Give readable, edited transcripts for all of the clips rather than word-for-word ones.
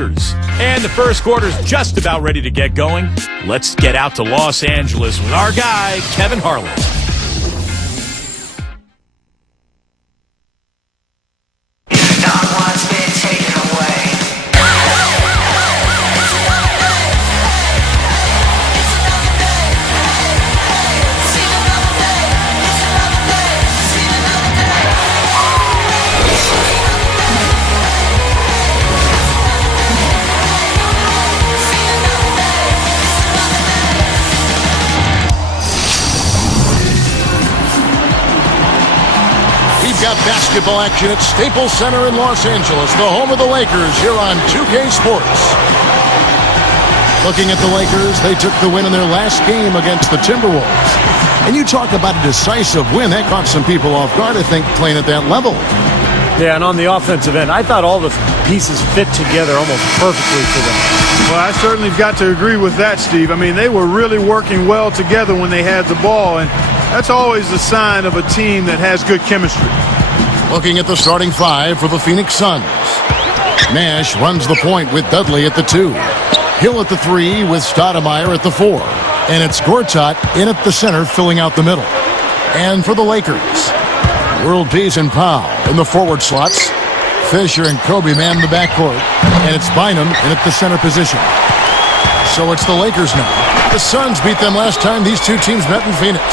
Lakers. And the first quarter's just about ready to get going. Let's get out to Los Angeles with our guy, Kevin Harlan. Got basketball action at Staples Center in Los Angeles, the home of the Lakers, here on 2K Sports. Looking at the Lakers, they took the win in their last game against the Timberwolves. And you talk about a decisive win. That caught some people off guard, I think, playing at that level. Yeah, and on the offensive end, I thought all the pieces fit together almost perfectly for them. Well, I certainly got to agree with that, Steve. I mean, they were really working well together when they had the ball, and that's always a sign of a team that has good chemistry. Looking at the starting five for the Phoenix Suns. Nash runs the point with Dudley at the 2. Hill at the 3 with Stoudemire at the 4. And it's Gortat in at the center, filling out the middle. And for the Lakers, World Peace and Powell in the forward slots. Fisher and Kobe man the backcourt. And it's Bynum in at the center position. So it's the Lakers now. The Suns beat them last time these two teams met in Phoenix.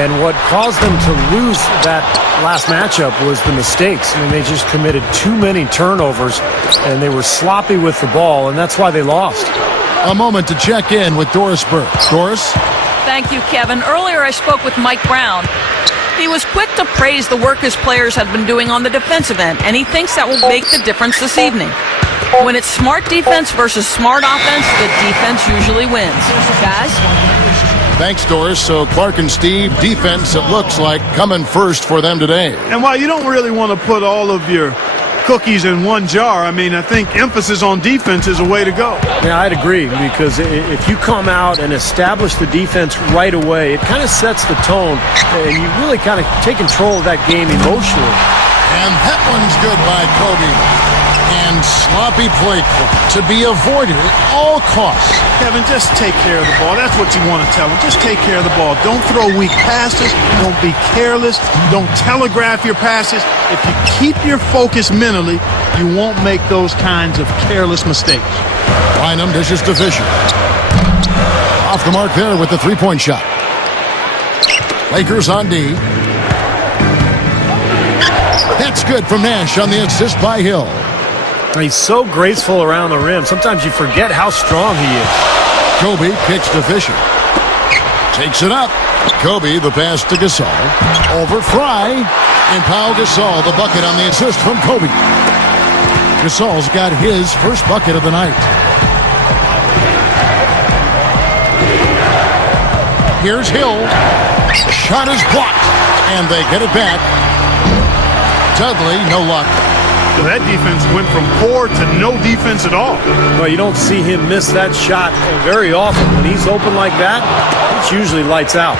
And what caused them to lose that last matchup was the mistakes. I mean, they just committed too many turnovers, and they were sloppy with the ball, and that's why they lost. A moment to check in with Doris Burke. Doris? Thank you, Kevin. Earlier I spoke with Mike Brown. He was quick to praise the work his players have been doing on the defensive end, and he thinks that will make the difference this evening. When it's smart defense versus smart offense, the defense usually wins. Guys? Thanks, Doris. So Clark and Steve, defense, it looks like, coming first for them today. And while you don't really want to put all of your cookies in one jar, I mean, I think emphasis on defense is a way to go. Yeah, I'd agree, because if you come out and establish the defense right away, it kind of sets the tone, and you really kind of take control of that game emotionally. And that one's good by Kobe. And sloppy play clock to be avoided at all costs. Kevin, just take care of the ball. That's what you want to tell them. Just take care of the ball. Don't throw weak passes. Don't be careless. Don't telegraph your passes. If you keep your focus mentally, you won't make those kinds of careless mistakes. Bynum dishes to Fisher. Off the mark there with the three-point shot. Lakers on D. That's good from Nash on the assist by Hill. He's so graceful around the rim. Sometimes you forget how strong he is. Kobe kicks to Fisher. Takes it up. Kobe, the pass to Gasol. Over Fry. And Pau Gasol, the bucket on the assist from Kobe. Gasol's got his first bucket of the night. Here's Hill. Shot is blocked. And they get it back. Dudley, no luck. That defense went from poor to no defense at all. Well, you don't see him miss that shot very often. When he's open like that, it's usually lights out.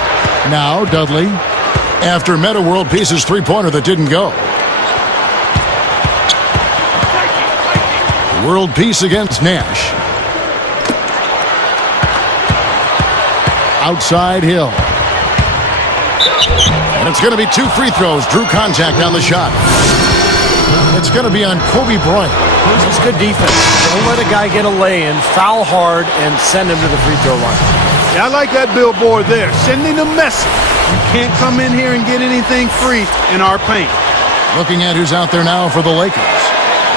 Now Dudley, after Meta World Peace's three-pointer that didn't go. World Peace against Nash. Outside Hill. And it's going to be 2 free throws. Drew contact on the shot. It's going to be on Kobe Bryant. It's good defense. Don't let a guy get a lay-in, foul hard, and send him to the free throw line. Yeah, I like that billboard there. Sending a message. You can't come in here and get anything free in our paint. Looking at who's out there now for the Lakers.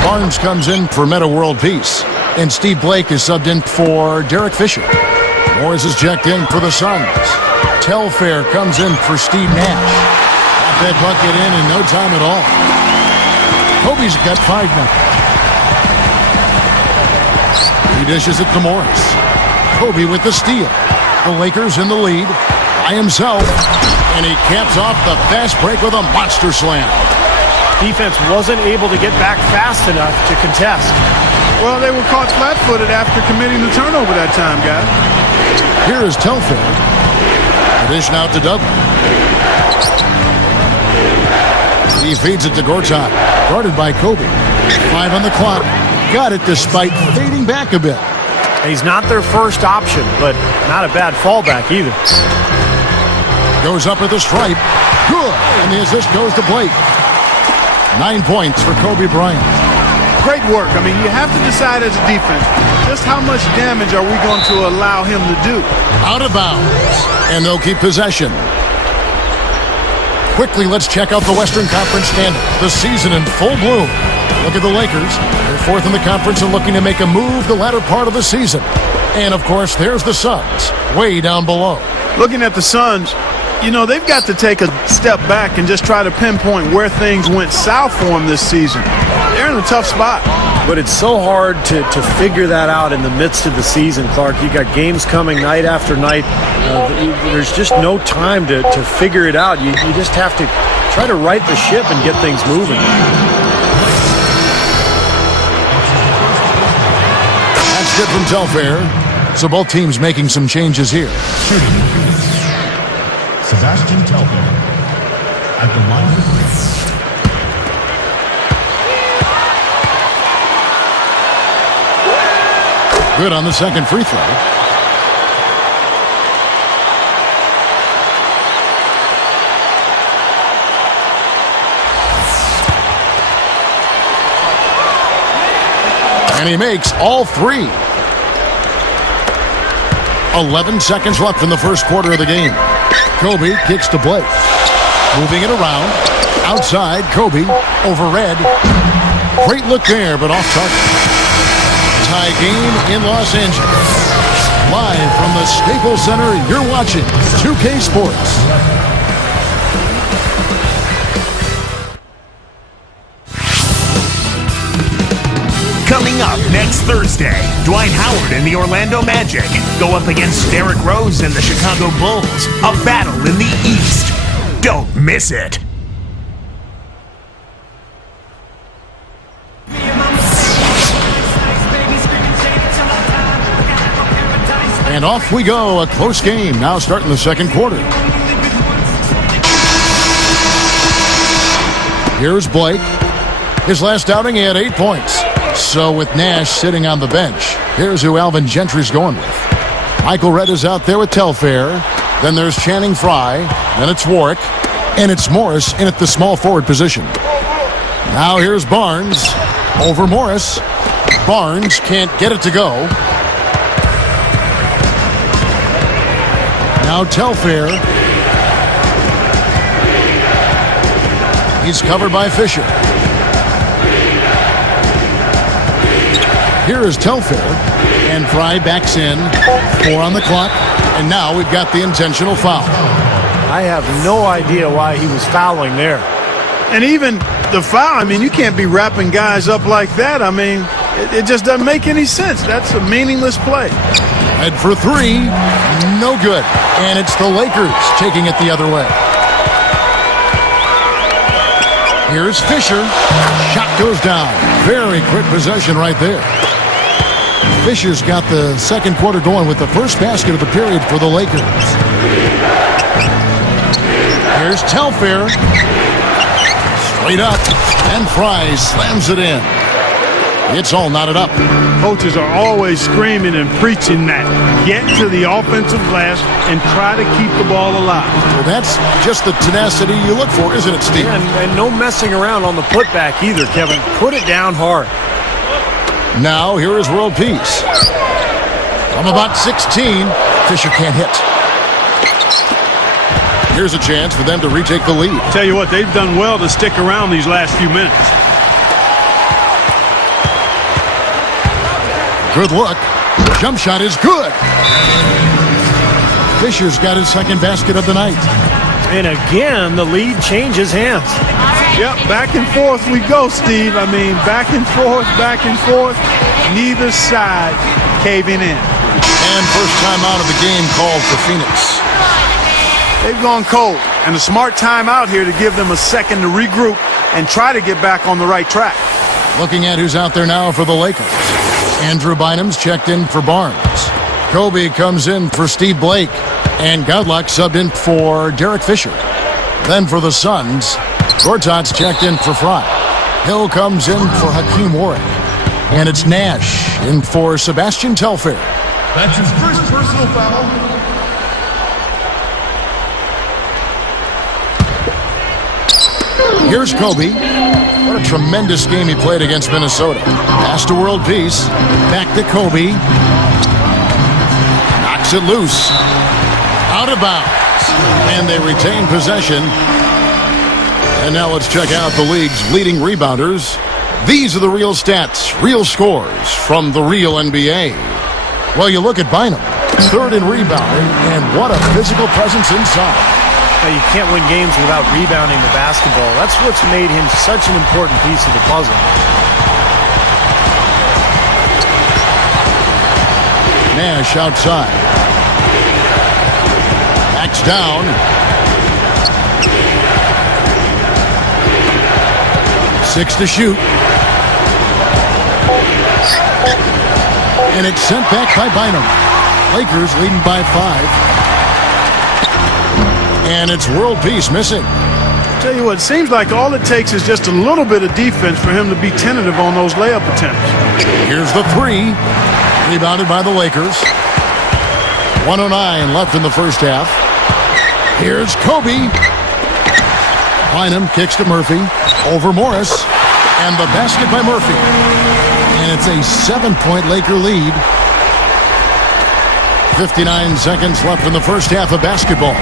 Barnes comes in for Meta World Peace. And Steve Blake is subbed in for Derek Fisher. Morris is checked in for the Suns. Telfair comes in for Steve Nash. Got that bucket in no time at all. Kobe's got 5 now. He dishes it to Morris. Kobe with the steal. The Lakers in the lead by himself. And he caps off the fast break with a monster slam. Defense wasn't able to get back fast enough to contest. Well, they were caught flat-footed after committing the turnover that time, guys. Here is Telfair. Dish now to Dudley. He feeds it to Gortat. Guarded by Kobe. 5 on the clock. Got it despite fading back a bit. He's not their first option, but not a bad fallback either. Goes up at the stripe. Good. And the assist goes to Blake. 9 points for Kobe Bryant. Great work. I mean, you have to decide as a defense, just how much damage are we going to allow him to do? Out of bounds. And they'll keep possession. Quickly, let's check out the Western Conference standings. The season in full bloom. Look at the Lakers. They're fourth in the conference and looking to make a move the latter part of the season. And, of course, there's the Suns, way down below. Looking at the Suns, you know, they've got to take a step back and just try to pinpoint where things went south for them this season. They're in a tough spot. But it's so hard to figure that out in the midst of the season, Clark. You got games coming night after night. There's just no time to figure it out. You just have to try to right the ship and get things moving. That's good from Telfair. So both teams making some changes here. Sebastian Telfair at the line of three. Good on the second free throw. And he makes all three. 11 seconds left in the first quarter of the game. Kobe kicks to Blake. Moving it around. Outside, Kobe over Red. Great look there, but off target. Tie game in Los Angeles. Live from the Staples Center, you're watching 2K Sports. Coming up next Thursday, Dwight Howard and the Orlando Magic go up against Derrick Rose and the Chicago Bulls. A battle in the East. Don't miss it. And off we go. A close game now starting the second quarter. Here's Blake. His last outing, he had 8 points. So with Nash sitting on the bench, here's who Alvin Gentry's going with. Michael Redd is out there with Telfair. Then there's Channing Frye. Then it's Warwick. And it's Morris in at the small forward position. Now here's Barnes over Morris. Barnes can't get it to go. Now Telfair. He's covered by Fisher. Here is Telfair. And Frye backs in. 4 on the clock. And now we've got the intentional foul. I have no idea why he was fouling there. And even the foul, I mean, you can't be wrapping guys up like that. I mean, it just doesn't make any sense. That's a meaningless play. Head for three. No good. And it's the Lakers taking it the other way. Here's Fisher. Shot goes down. Very quick possession right there. Fisher's got the second quarter going with the first basket of the period for the Lakers. Here's Telfair. Straight up. And Frye slams it in. It's all knotted up. Coaches are always screaming and preaching that. Get to the offensive glass and try to keep the ball alive. Well, that's just the tenacity you look for, isn't it, Steve? And no messing around on the putback either, Kevin. Put it down hard. Now, here is World Peace. From about 16, Fisher can't hit. Here's a chance for them to retake the lead. Tell you what, they've done well to stick around these last few minutes. Good look. Jump shot is good. Fisher's got his second basket of the night. And again, the lead changes hands. Yep, back and forth we go, Steve. I mean, back and forth, neither side caving in. And first time out of the game called for Phoenix. They've gone cold, and a smart timeout here to give them a second to regroup and try to get back on the right track. Looking at who's out there now for the Lakers. Andrew Bynum's checked in for Barnes. Kobe comes in for Steve Blake. And Godlock subbed in for Derek Fisher. Then for the Suns, Gortat's checked in for Frye. Hill comes in for Hakeem Warwick. And it's Nash in for Sebastian Telfair. That's his first personal foul. Here's Kobe. What a tremendous game he played against Minnesota. Pass to World Peace. Back to Kobe. Knocks it loose. Out of bounds. And they retain possession. And now let's check out the league's leading rebounders. These are the real stats, real scores from the real NBA. Well, you look at Bynum, third in rebounding, and what a physical presence inside. You can't win games without rebounding the basketball. That's what's made him such an important piece of the puzzle. Nash outside. Backs down. 6 to shoot. And it's sent back by Bynum. Lakers leading by 5. And it's World Peace missing. Tell you what, it seems like all it takes is just a little bit of defense for him to be tentative on those layup attempts. Here's the 3. Rebounded by the Lakers. 1:09 left in the first half. Here's Kobe. Bynum kicks to Murphy. Over Morris. And the basket by Murphy. And it's a 7-point Laker lead. 59 seconds left in the first half of basketball.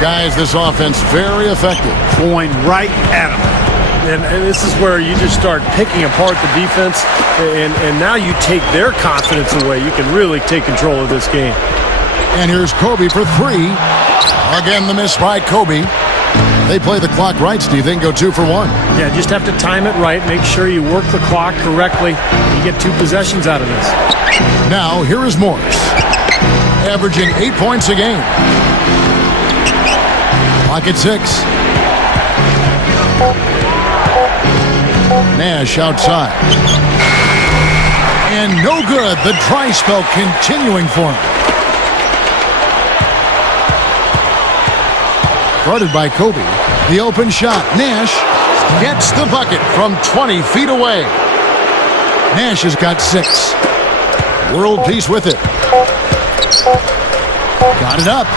Guys, this offense very effective. Going right at him. And this is where you just start picking apart the defense, and now you take their confidence away. You can really take control of this game. And here's Kobe for 3. Again, the miss by Kobe. They play the clock right, Steve. They can go 2 for 1. Yeah, just have to time it right. Make sure you work the clock correctly. You get 2 possessions out of this. Now, here is Morris. Averaging 8 points a game. Clock at 6. Nash outside. And no good. The dry spell continuing for him. Guarded by Kobe. The open shot. Nash gets the bucket from 20 feet away. Nash has got 6. World Peace with it. Got it up.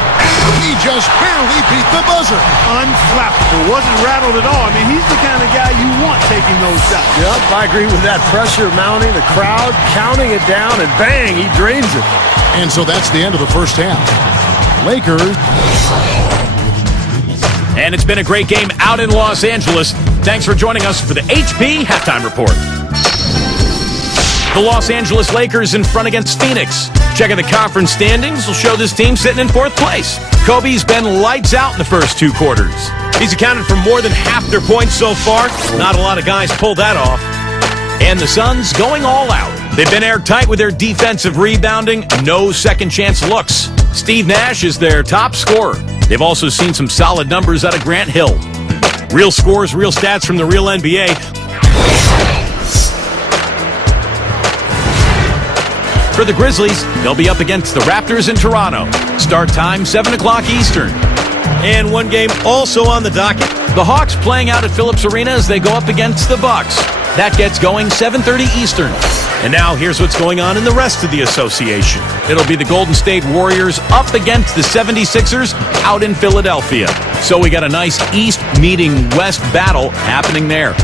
He just barely beat the buzzer. Unflappable. Wasn't rattled at all. I mean, he's the kind of guy you want taking those shots. Yep, I agree with that. Pressure mounting, the crowd counting it down, and bang, he drains it. And so that's the end of the first half. Lakers. And it's been a great game out in Los Angeles. Thanks for joining us for the HP Halftime Report. The Los Angeles Lakers in front against Phoenix. Checking the conference standings will show this team sitting in 4th place. Kobe's been lights out in the first 2 quarters. He's accounted for more than half their points so far. Not a lot of guys pull that off. And the Suns going all out. They've been airtight with their defensive rebounding. No second chance looks. Steve Nash is their top scorer. They've also seen some solid numbers out of Grant Hill. Real scores, real stats from the real NBA. For the Grizzlies, they'll be up against the Raptors in Toronto. Start time, 7 o'clock Eastern. And one game also on the docket. The Hawks playing out at Phillips Arena as they go up against the Bucks. That gets going 7:30 Eastern. And now here's what's going on in the rest of the association. It'll be the Golden State Warriors up against the 76ers out in Philadelphia. So we got a nice East meeting West battle happening there.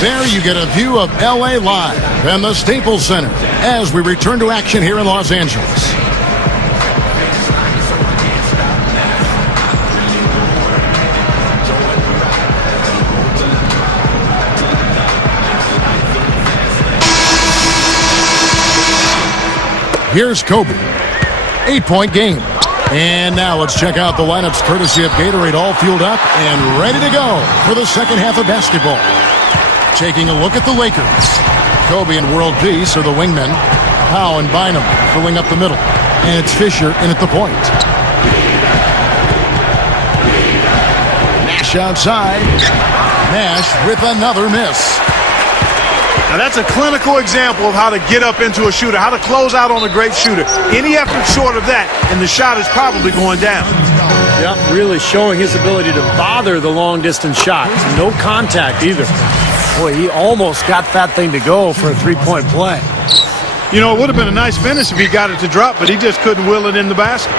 There you get a view of LA Live and the Staples Center as we return to action here in Los Angeles. Here's Kobe. 8-point game. And now let's check out the lineups courtesy of Gatorade, all fueled up and ready to go for the second half of basketball. Taking a look at the Lakers. Kobe and World Peace are the wingmen. Howe and Bynum filling up the middle. And it's Fisher in at the point. Nash outside. Nash with another miss. Now that's a clinical example of how to get up into a shooter, how to close out on a great shooter. Any effort short of that, and the shot is probably going down. Yep, really showing his ability to bother the long-distance shots. No contact either. Boy, he almost got that thing to go for a three-point play. You know, it would have been a nice finish if he got it to drop, but he just couldn't will it in the basket.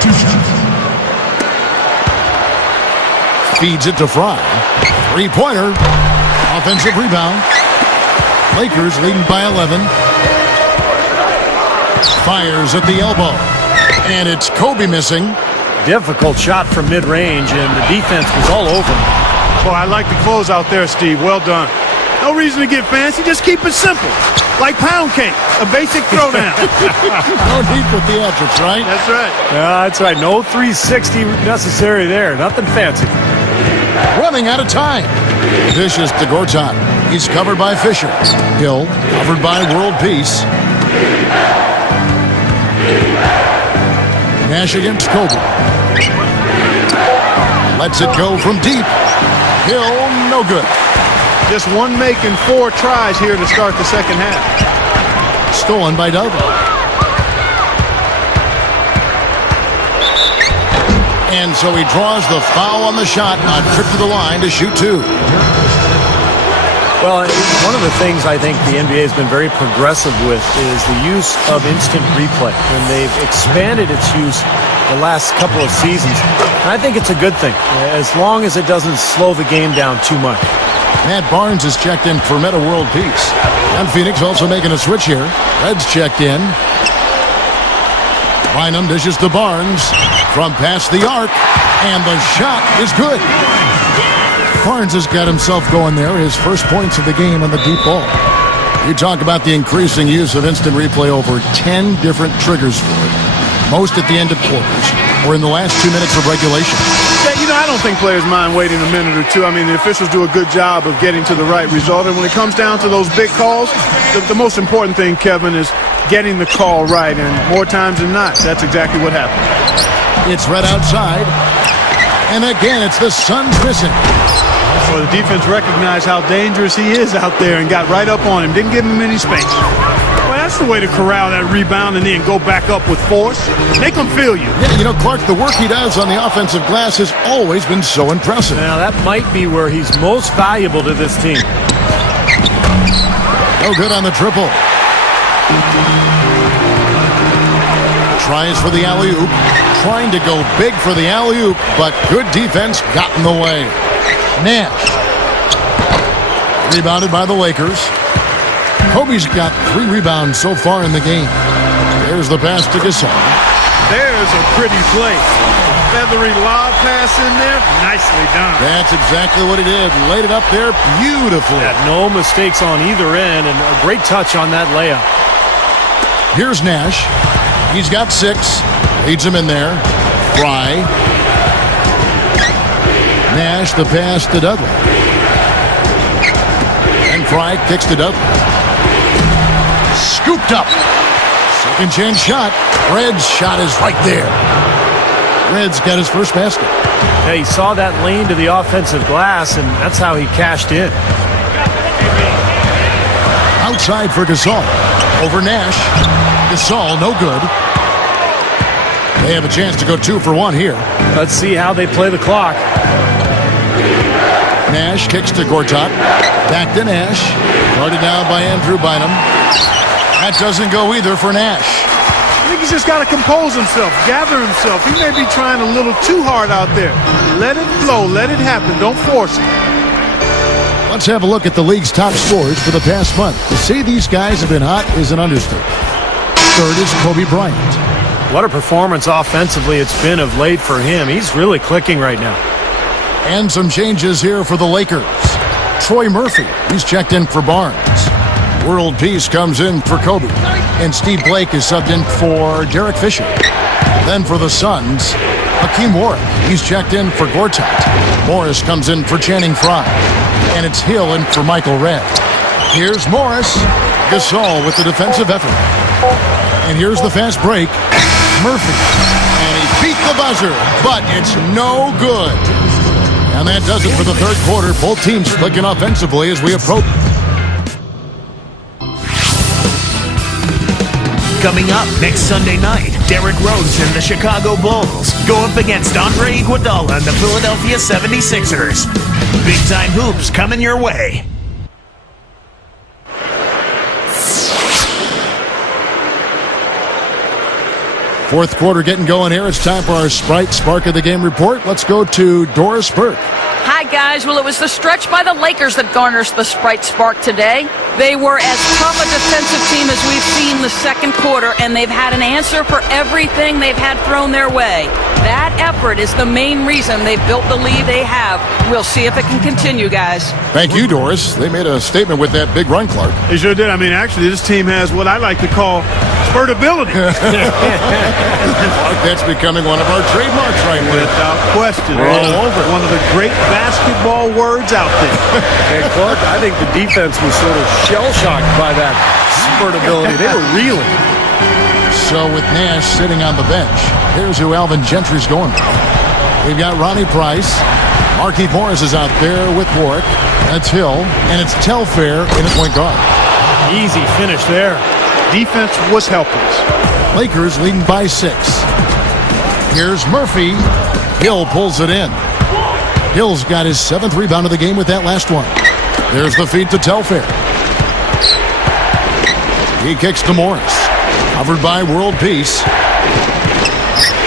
Feeds it to Fry. Three-pointer. Offensive rebound. Lakers leading by 11. Fires at the elbow. And it's Kobe missing. Difficult shot from mid-range, and the defense was all over him. Boy, I like the close out there, Steve. Well done. No reason to get fancy. Just keep it simple. Like pound cake. A basic throwdown. No need for theatrics, right? That's right. That's right. No 360 necessary there. Nothing fancy. Running out of time. Dishes to Gortat. He's covered by Fisher. Hill covered by World Peace. Nash against Kobe. Lets it go from deep. Hill, no good. Just one making 4 tries here to start the second half. Stolen by Dudley. And so he draws the foul on the shot, a trip to the line to shoot 2. Well, one of the things I think the NBA has been very progressive with is the use of instant replay. And they've expanded its use the last couple of seasons. And I think it's a good thing, as long as it doesn't slow the game down too much. Matt Barnes is checked in for Meta World Peace. And Phoenix also making a switch here. Red's checked in. Bynum dishes to Barnes from past the arc. And the shot is good. Barnes has got himself going there. His first points of the game on the deep ball. You talk about the increasing use of instant replay, over 10 different triggers for it. Most at the end of quarters or in the last 2 minutes of regulation. Yeah, you know, I don't think players mind waiting a minute or two. I mean, the officials do a good job of getting to the right result. And when it comes down to those big calls, the most important thing, Kevin, is getting the call right. And more times than not, that's exactly what happened. It's Red outside. And again, it's the Suns missing. So the defense recognized how dangerous he is out there and got right up on him. Didn't give him any space. Well, that's the way to corral that rebound and then go back up with force. Make them feel you. Yeah, you know, Clark, the work he does on the offensive glass has always been so impressive. Now, that might be where he's most valuable to this team. No good on the triple. Tries for the alley-oop. Trying to go big for the alley-oop, but good defense got in the way. Nash. Rebounded by the Lakers. Kobe's got 3 rebounds so far in the game. There's the pass to Gasol. There's a pretty play. Feathery lob pass in there. Nicely done. That's exactly what he did. Laid it up there beautifully. Yeah, no mistakes on either end, and a great touch on that layup. Here's Nash. He's got 6. Leads him in there. Fry. Nash, the pass to Dudley. And Fry kicks to Dudley. Scooped up. Second chance shot. Red's shot is right there. Red's got his first basket. Yeah, he saw that lane to the offensive glass, and that's how he cashed in. Outside for Gasol. Over Nash. Gasol, no good. They have a chance to go 2 for 1 here. Let's see how they play the clock. Nash kicks to Gortat. Back to Nash. Guarded down by Andrew Bynum. That doesn't go either for Nash. I think he's just got to compose himself, gather himself. He may be trying a little too hard out there. Let it flow. Let it happen. Don't force it. Let's have a look at the league's top scorers for the past month. To say these guys have been hot is an understatement. Third is Kobe Bryant. What a performance offensively it's been of late for him. He's really clicking right now. And some changes here for the Lakers. Troy Murphy, he's checked in for Barnes. World Peace comes in for Kobe. And Steve Blake is subbed in for Derek Fisher. Then for the Suns, Hakeem Warwick, he's checked in for Gortat. Morris comes in for Channing Frye. And it's Hill in for Michael Redd. Here's Morris. Gasol with the defensive effort. And here's the fast break. Murphy. And he beat the buzzer, but it's no good. And that does it for the third quarter. Both teams clicking offensively as we approach. Coming up next Sunday night, Derrick Rose and the Chicago Bulls go up against Andre Iguodala and the Philadelphia 76ers. Big time hoops coming your way. Fourth quarter getting going here. It's time for our Sprite Spark of the Game report. Let's go to Doris Burke. Hi, guys. Well, it was the stretch by the Lakers that garnished the Sprite Spark today. They were as tough a defensive team as we've seen the second quarter, and they've had an answer for everything they've had thrown their way. That effort is the main reason they've built the lead they have. We'll see if it can continue, guys. Thank you, Doris. They made a statement with that big run, Clark. They sure did. I mean, actually, this team has what I like to call spurtability. Clark, that's becoming one of our trademarks right now. Without question. All over. One of the great basketball words out there. And Clark, I think the defense was sort of shell-shocked by that spurtability. They were reeling. So with Nash sitting on the bench, here's who Alvin Gentry's going with. We've got Ronnie Price. Markieff Morris is out there with Warwick. That's Hill. And it's Telfair in at point guard. Easy finish there. Defense was helpless. Lakers leading by 6. Here's Murphy. Hill pulls it in. Hill's got his 7th rebound of the game with that last one. There's the feed to Telfair. He kicks to Morris. Covered by World Peace.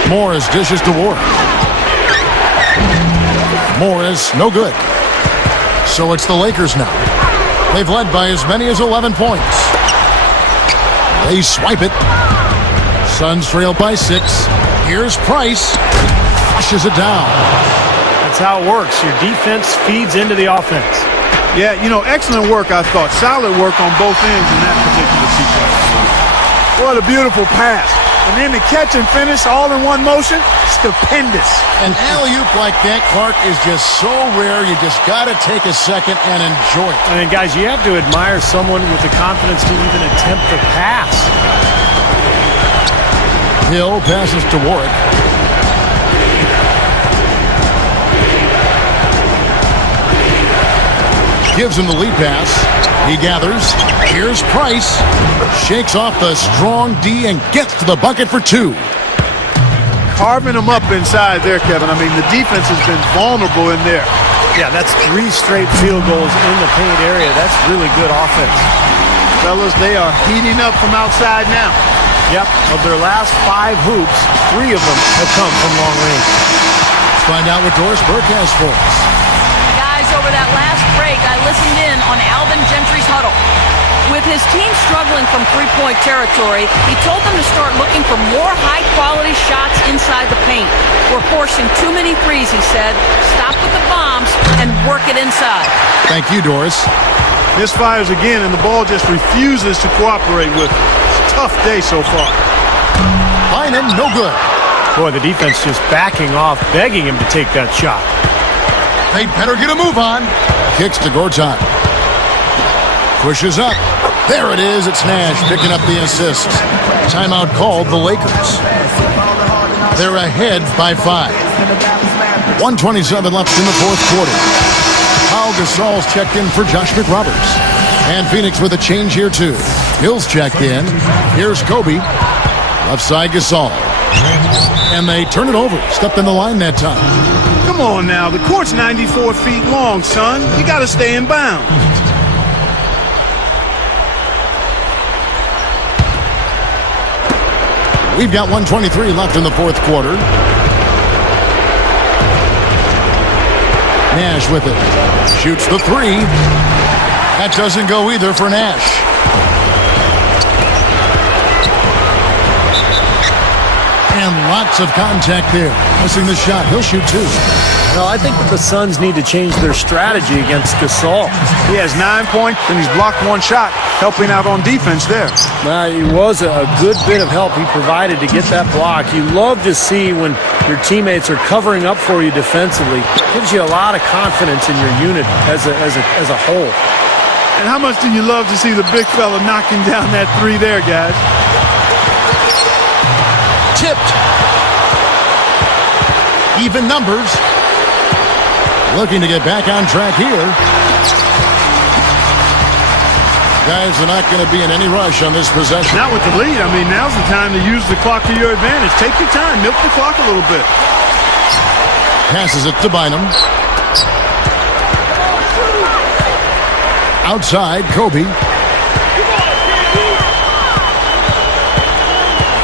Morris dishes to Ward. Morris, no good. So it's the Lakers now. They've led by as many as 11 points. They swipe it. Suns trail by 6. Here's Price. Flushes it down. That's how it works. Your defense feeds into the offense. Yeah, you know, excellent work, I thought. Solid work on both ends in that particular sequence. What a beautiful pass. And then the catch and finish all in one motion, stupendous. An alley-oop like that, Clark, is just so rare. You just got to take a second and enjoy it. And guys, you have to admire someone with the confidence to even attempt the pass. Hill passes to Warwick. Gives him the lead pass. He gathers. Here's Price. Shakes off the strong D and gets to the bucket for 2. Carving them up inside there, Kevin. I mean, the defense has been vulnerable in there. Yeah, that's 3 straight field goals in the paint area. That's really good offense. Fellas, they are heating up from outside now. Yep, of their last 5 hoops, 3 of them have come from long range. Let's find out what Doris Burke has for us. Over that last break, I listened in on Alvin Gentry's huddle. With his team struggling from three-point territory, he told them to start looking for more high-quality shots inside the paint. We're forcing too many threes, he said. Stop with the bombs and work it inside. Thank you, Doris. Misfires again, and the ball just refuses to cooperate with it. It's a tough day so far. Bynum, no good. Boy, the defense just backing off, begging him to take that shot. They better get a move on. Kicks to Gortat. Pushes up. There it is. It's Nash picking up the assist. Timeout called the Lakers. They're ahead by 5. 1:27 left in the fourth quarter. Pau Gasol's checked in for Josh McRoberts. And Phoenix with a change here too. Hill's checked in. Here's Kobe. Left side Gasol. And they turn it over. Stepped in the line that time. Come on now. The court's 94 feet long, son. You got to stay in bounds. We've got 1:23 left in the fourth quarter. Nash with it. Shoots the 3. That doesn't go either for Nash. And lots of contact there. Missing the shot. He'll shoot 2. Well, I think that the Suns need to change their strategy against Gasol. He has 9 points, and he's blocked 1 shot, helping out on defense there. It was a good bit of help he provided to get that block. You love to see when your teammates are covering up for you defensively. It gives you a lot of confidence in your unit as a whole. And how much do you love to see the big fella knocking down that 3 there, guys? Tipped. Even numbers. Looking to get back on track here. Guys are not going to be in any rush on this possession. Not with the lead. I mean, now's the time to use the clock to your advantage. Take your time. Milk the clock a little bit. Passes it to Bynum. Outside, Kobe.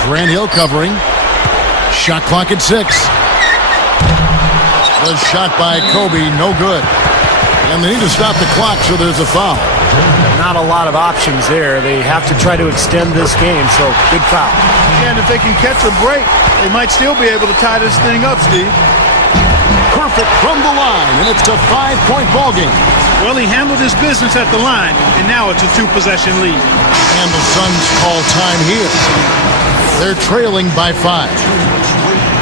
Grant Hill covering. Shot clock at 6. The shot by Kobe, no good. And they need to stop the clock, so there's a foul. Not a lot of options there. They have to try to extend this game, so good foul. And if they can catch a break, they might still be able to tie this thing up, Steve. Perfect from the line, and it's a 5-point ball game. Well, he handled his business at the line, and now it's a 2-possession lead. And the Suns call time here. They're trailing by 5.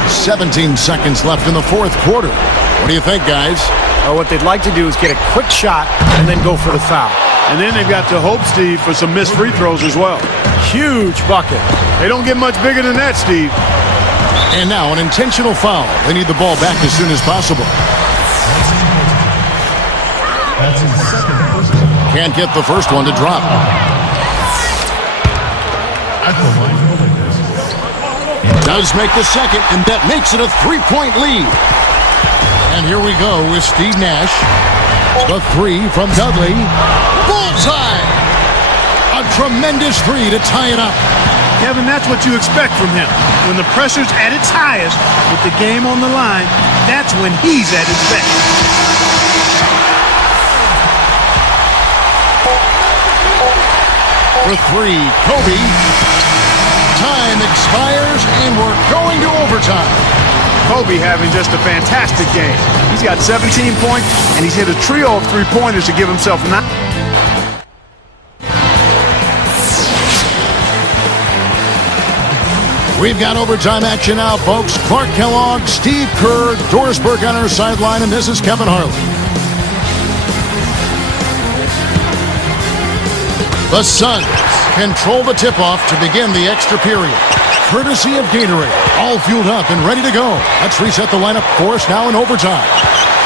17 seconds left in the fourth quarter. What do you think, guys? What they'd like to do is get a quick shot and then go for the foul. And then they've got to hope, Steve, for some missed free throws as well. Huge bucket. They don't get much bigger than that, Steve. And now an intentional foul. They need the ball back as soon as possible. That's his second personal. Can't get the first one to drop. At the line, Does make the second, and that makes it a 3-point lead. And here we go with Steve Nash. The 3 from Dudley. Bullseye! A tremendous 3 to tie it up. Kevin, that's what you expect from him. When the pressure's at its highest, with the game on the line, that's when he's at his best. For 3, Kobe. Time expires, and we're going to overtime. Kobe having just a fantastic game. He's got 17 points, and he's hit a trio of three-pointers to give himself 9. We've got overtime action now, folks. Clark Kellogg, Steve Kerr, Doris Burke on our sideline, and this is Kevin Harlan. The Suns control the tip-off to begin the extra period. Courtesy of Gatorade, all fueled up and ready to go. Let's reset the lineup for us now in overtime.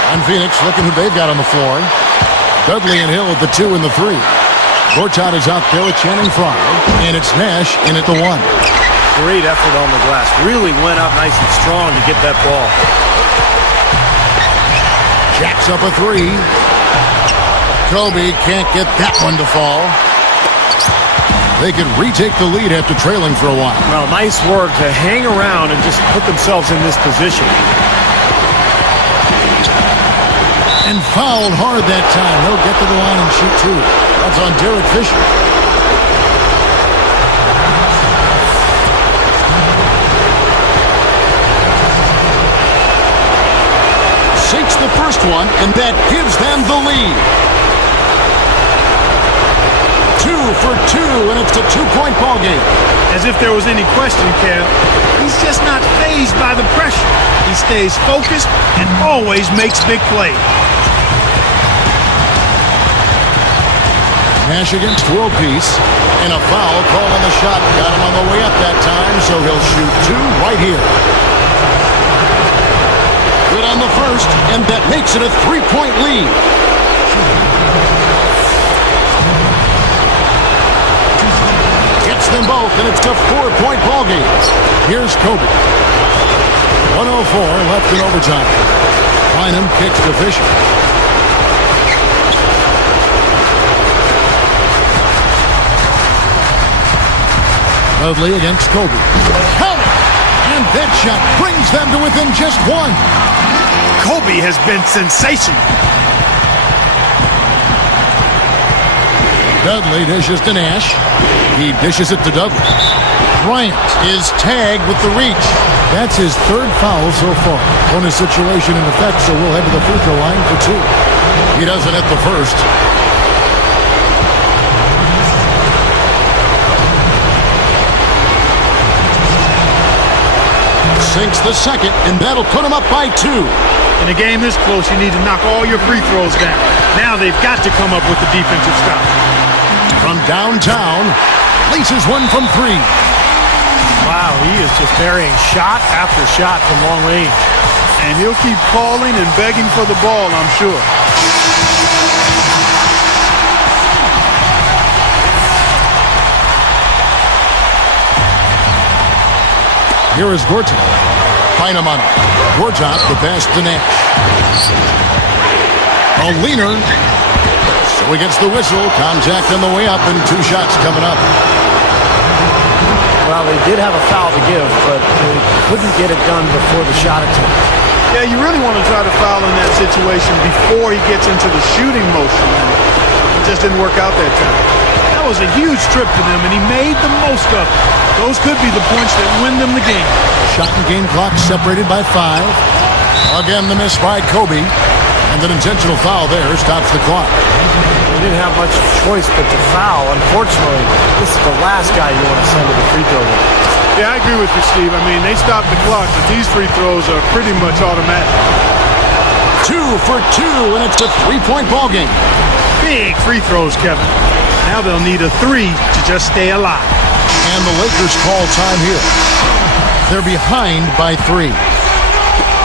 And Phoenix looking who they've got on the floor. Dudley and Hill at the 2 and the 3. Gortat is out there with Channing Frye, and it's Nash in at the 1. Great effort on the glass. Really went up nice and strong to get that ball. Jacks up a 3. Kobe can't get that one to fall. They could retake the lead after trailing for a while. Well, nice work to hang around and just put themselves in this position. And fouled hard that time. He'll get to the line and shoot 2. That's on Derek Fisher. Sinks the first one, and that gives them the lead. 2 for 2, and it's a 2-point ball game. As if there was any question, Kev. He's just not fazed by the pressure. He stays focused and always makes big plays. Nash against World Peace, and a foul called on the shot. Got him on the way up that time, so he'll shoot 2 right here. Good on the first, and that makes it a 3-point lead. Gets them both, and it's a 4-point ball game. Here's Kobe. 1:04 left in overtime. Bynum kicks to Fisher. Dudley against Kobe. Count it! And that shot brings them to within just 1. Kobe has been sensational. Dudley dishes to Nash. He dishes it to Dudley. Bryant is tagged with the reach. That's his 3rd foul so far. Bonus situation in effect, so we'll head to the free throw line for 2. He doesn't hit the first. Sinks the second, and that'll put him up by 2. In a game this close, you need to knock all your free throws down. Now they've got to come up with the defensive stop. From downtown, laces one from 3. Wow, he is just burying shot after shot from long range. And he'll keep calling and begging for the ball, I'm sure. Here is Gortat. Bynum on it. Gortat, the pass to Nash. A leaner. So he gets the whistle. Contact on the way up, and 2 shots coming up. Well, they did have a foul to give, but they couldn't get it done before the shot attempt. Yeah, you really want to try to foul in that situation before he gets into the shooting motion. It just didn't work out that time. That was a huge trip for them, and he made the most of it. Those could be the points that win them the game. Shot and game clock separated by 5. Again, the miss by Kobe. And an intentional foul there stops the clock. They didn't have much choice but to foul. Unfortunately, this is the last guy you want to send to the free throw line. Yeah, I agree with you, Steve. I mean, they stopped the clock, but these free throws are pretty much automatic. 2 for 2, and it's a 3-point ball game. Big free throws, Kevin. Now they'll need a 3 to just stay alive. And the Lakers call time here. They're behind by 3.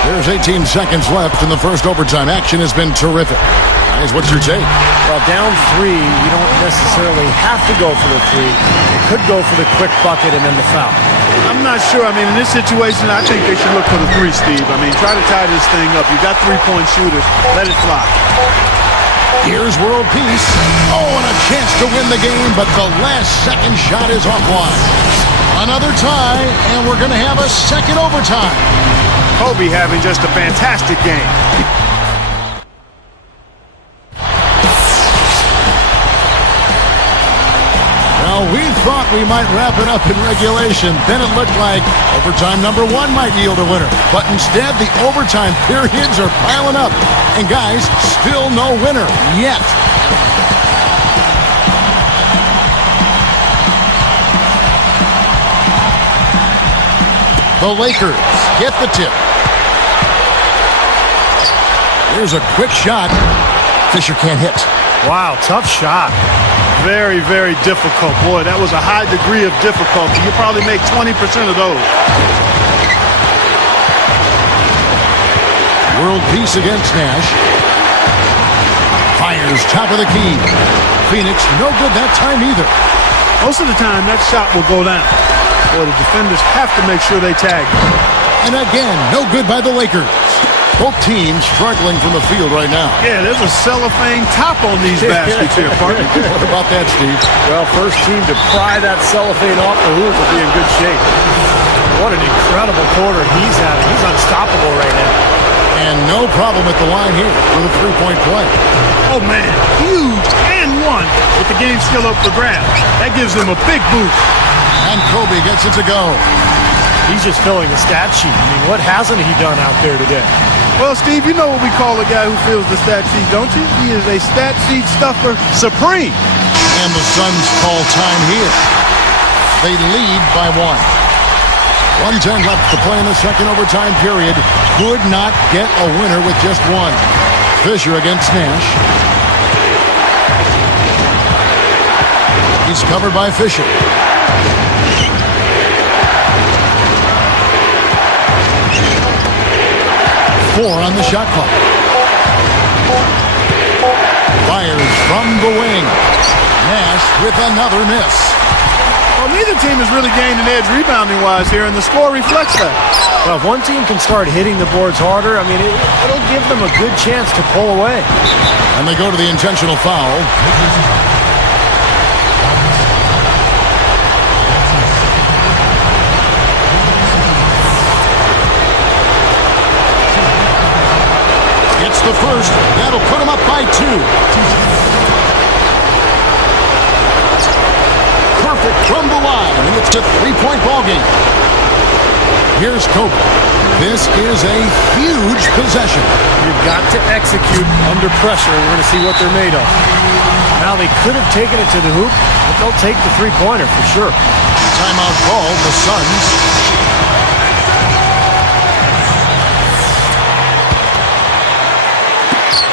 There's 18 seconds left in the first overtime. Action has been terrific. Guys, what's your take? Well, down 3, you don't necessarily have to go for the 3. You could go for the quick bucket and then the foul. I'm not sure. I mean, in this situation, I think they should look for the 3, Steve. I mean, try to tie this thing up. You got 3-point shooters. Let it fly. Here's world peace. Oh, and a chance to win the game, but the last second shot is offline. Another tie, and we're going to have a second overtime. Kobe having just a fantastic game. Well, we thought we might wrap it up in regulation. Then it looked like overtime number 1 might yield a winner. But instead, the overtime periods are piling up. And guys, still no winner yet. The Lakers get the tip. Here's a quick shot. Fisher can't hit. Wow, tough shot. Very, very difficult. Boy, that was a high degree of difficulty. You probably make 20% of those. World peace against Nash. Fires top of the key. Phoenix no good that time either. Most of the time, that shot will go down. Boy, the defenders have to make sure they tag. And again, no good by the Lakers. Both teams struggling from the field right now. Yeah, there's a cellophane top on these baskets here, partner. What about that, Steve? Well, first team to pry that cellophane off the hoop will be in good shape. What an incredible quarter he's having. He's unstoppable right now. And no problem at the line here for the 3-point play. Oh, man, huge and one with the game still up for grabs. That gives them a big boost. And Kobe gets it to go. He's just filling the stat sheet. I mean, what hasn't he done out there today? Well, Steve, you know what we call a guy who fills the stat sheet, don't you? He is a stat sheet stuffer supreme. And the Suns call time here. They lead by 1. 1:10 left to play in the second overtime period. Could not get a winner with just 1. Fisher against Nash. He's covered by Fisher. Four on the shot clock. Fires from the wing. Nash with another miss. Well, neither team has really gained an edge rebounding-wise here, and the score reflects that. Well, if one team can start hitting the boards harder, I mean, it'll give them a good chance to pull away. And they go to the intentional foul. It's the first. That'll put them up by 2. Perfect from the line, and it's a 3-point ball game. Here's Kobe. This is a huge possession. You've got to execute under pressure. We're going to see what they're made of. Now, they could have taken it to the hoop, but they'll take the three-pointer for sure. Timeout call, the Suns.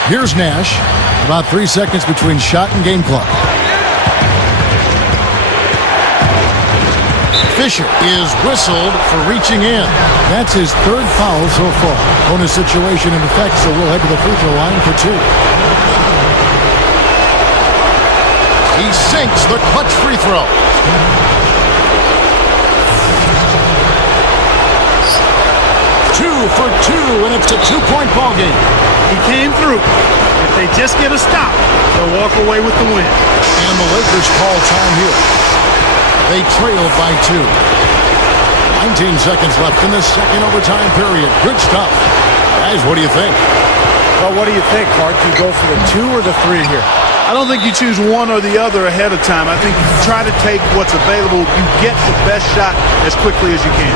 Here's Nash. About 3 seconds between shot and game clock. Fisher is whistled for reaching in. That's his 3rd foul so far. Bonus situation in effect, so we'll head to the free throw line for 2. He sinks the clutch free throw. Two for 2, and it's a 2-point ball game. He came through. If they just get a stop, they'll walk away with the win. And the Lakers call time here. They trailed by 2. 19 seconds left in the second overtime period. Good stuff. Guys, what do you think? Well, what do you think, Clark? Do you go for the 2 or the 3 here? I don't think you choose one or the other ahead of time. I think you try to take what's available. You get the best shot as quickly as you can.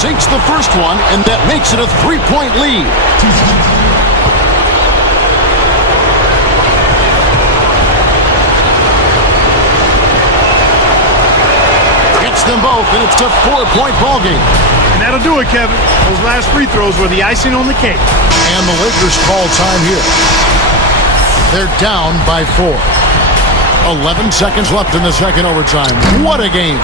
Sinks the first one, and that makes it a 3-point lead. Gets them both, and it's a 4-point ballgame. And that'll do it, Kevin. Those last free throws were the icing on the cake. And the Lakers call time here. They're down by 4. 11 seconds left in the second overtime. What a game.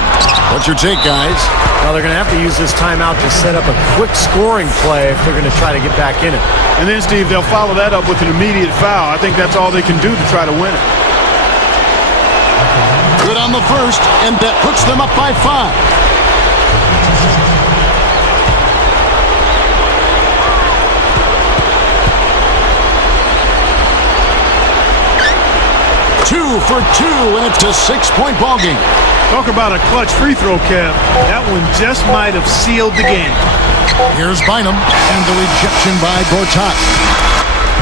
What's your take, guys? Well, they're going to have to use this timeout to set up a quick scoring play if they're going to try to get back in it. And then, Steve, they'll follow that up with an immediate foul. I think that's all they can do to try to win it. Good on the first, and that puts them up by 5. Two for 2, and it's a 6-point ballgame. Talk about a clutch free throw, Kev. That one just might have sealed the game. Here's Bynum, and the rejection by Gortat.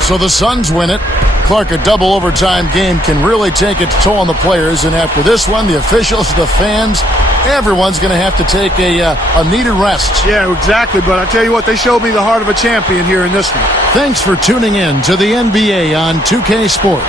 So the Suns win it. Clark, a double overtime game can really take its toll on the players, and after this one, the officials, the fans, everyone's going to have to take a needed rest. Yeah, exactly, but I tell you what, they showed me the heart of a champion here in this one. Thanks for tuning in to the NBA on 2K Sports.